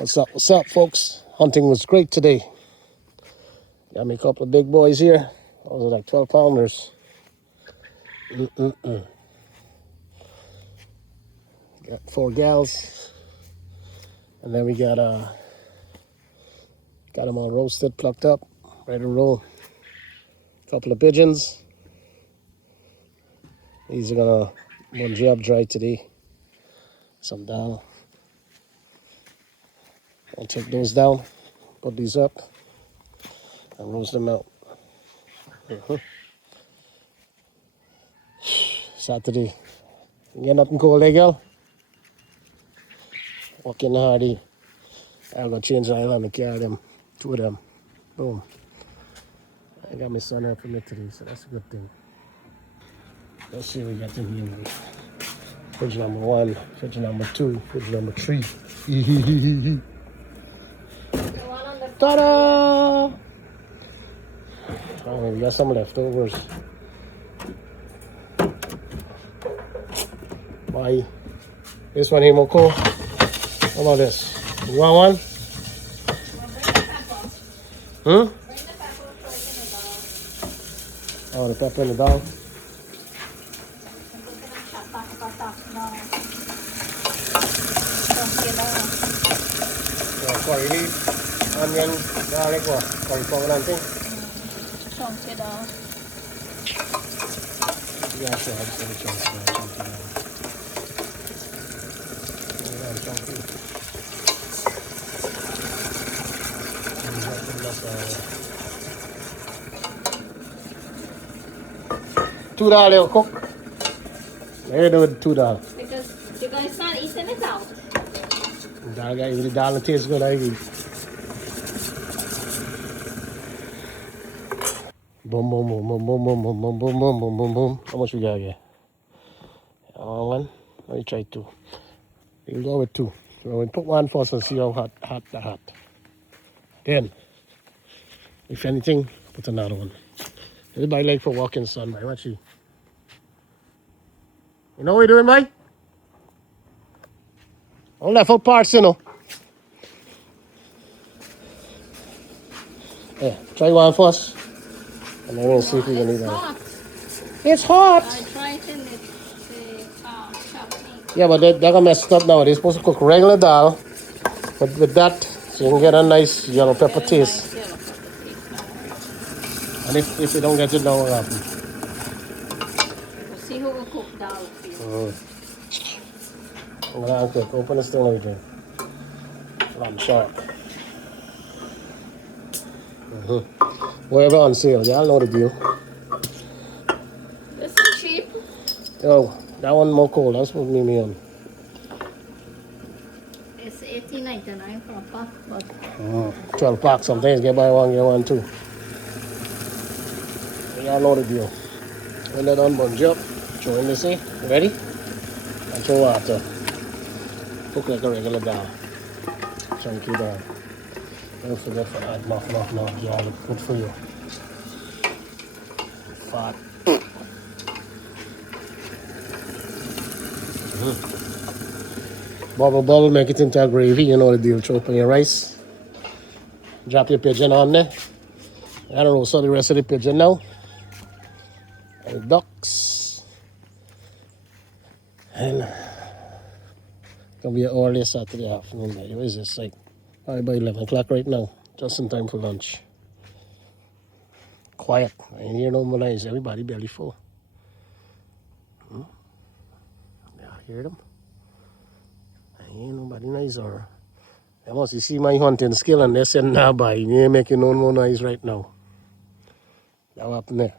What's up, folks? Hunting was great today. Got me a couple of big boys here. Those are like 12 pounders. Got 4 gals. And then we got them all roasted, plucked up, ready to roll. Couple of pigeons. These are gonna bungee up dry today. Some dal. I'll take those down, put these up, and roast them out. Saturday. You get nothing cold there, girl? Walking hardy. I'm gonna change the oil and carry them. 2 of them. Boom. I got my son helping me today, so that's a good thing. Let's see what we got in here. Fridge number 1, fridge number 2, fridge number 3. Ta-da! Oh, we got some leftovers. Bye. This one here, Moko. How about this? You want one? Hmm? Oh, the pepper in the dal. Curry leaf, onion, garlic, what? Curry powder and thing. Chunk it down. Yeah, sure. I just want to chunk it down. $2 cook. There you do it, $2. Because you guys not eating it out. The dollar tastes good, I eat. Boom, boom, boom, boom, boom, boom, boom, boom, boom, boom, boom, boom, boom. How much we got here? One. Let me try 2. We'll go with 2. So we'll put 1 first and see how hot. Then, if anything, put another one. Everybody like for walking sun, boy. Watch you. You know what we're doing, boy? All left out parts, you know. Yeah, try 1 first. And then we'll see if we can eat that. It's hot. I tried in the shop meat. Yeah, but they're gonna mess it up now. They're supposed to cook regular dal, but with that, so you can get a nice yellow pepper taste. And if you don't get it, now what happens? We'll see who will cook dal for you. I'm gonna uncook. Open this thing over there. Lamb shark. Whatever on sale, y'all know the deal. This is cheap. Yo, that one more cold. That's supposed to be me on. It's $18.99 for a pack, but 12 packs. Sometimes get buy 1, get 1 too. Y'all know the deal. When they're done, bungee up. Throw in this in. Ready? And throw water. Cook like a regular dal. Chunky dal. Don't forget to add enough. Yeah, look good for you. Fat. Bubble, make it into a gravy. You know the deal. Chop on your rice. Drop your pigeon on there. I don't roast all the rest of the pigeon now. And the ducks. And it's gonna be an early Saturday afternoon. What is this like? Probably by 11 o'clock right now. Just in time for lunch. Quiet. I ain't hear no more noise. Everybody belly full. Yeah, hear them? I ain't nobody nice or. They must see my hunting skill and they said, nah, boy, you ain't making no more noise right now. That happened there.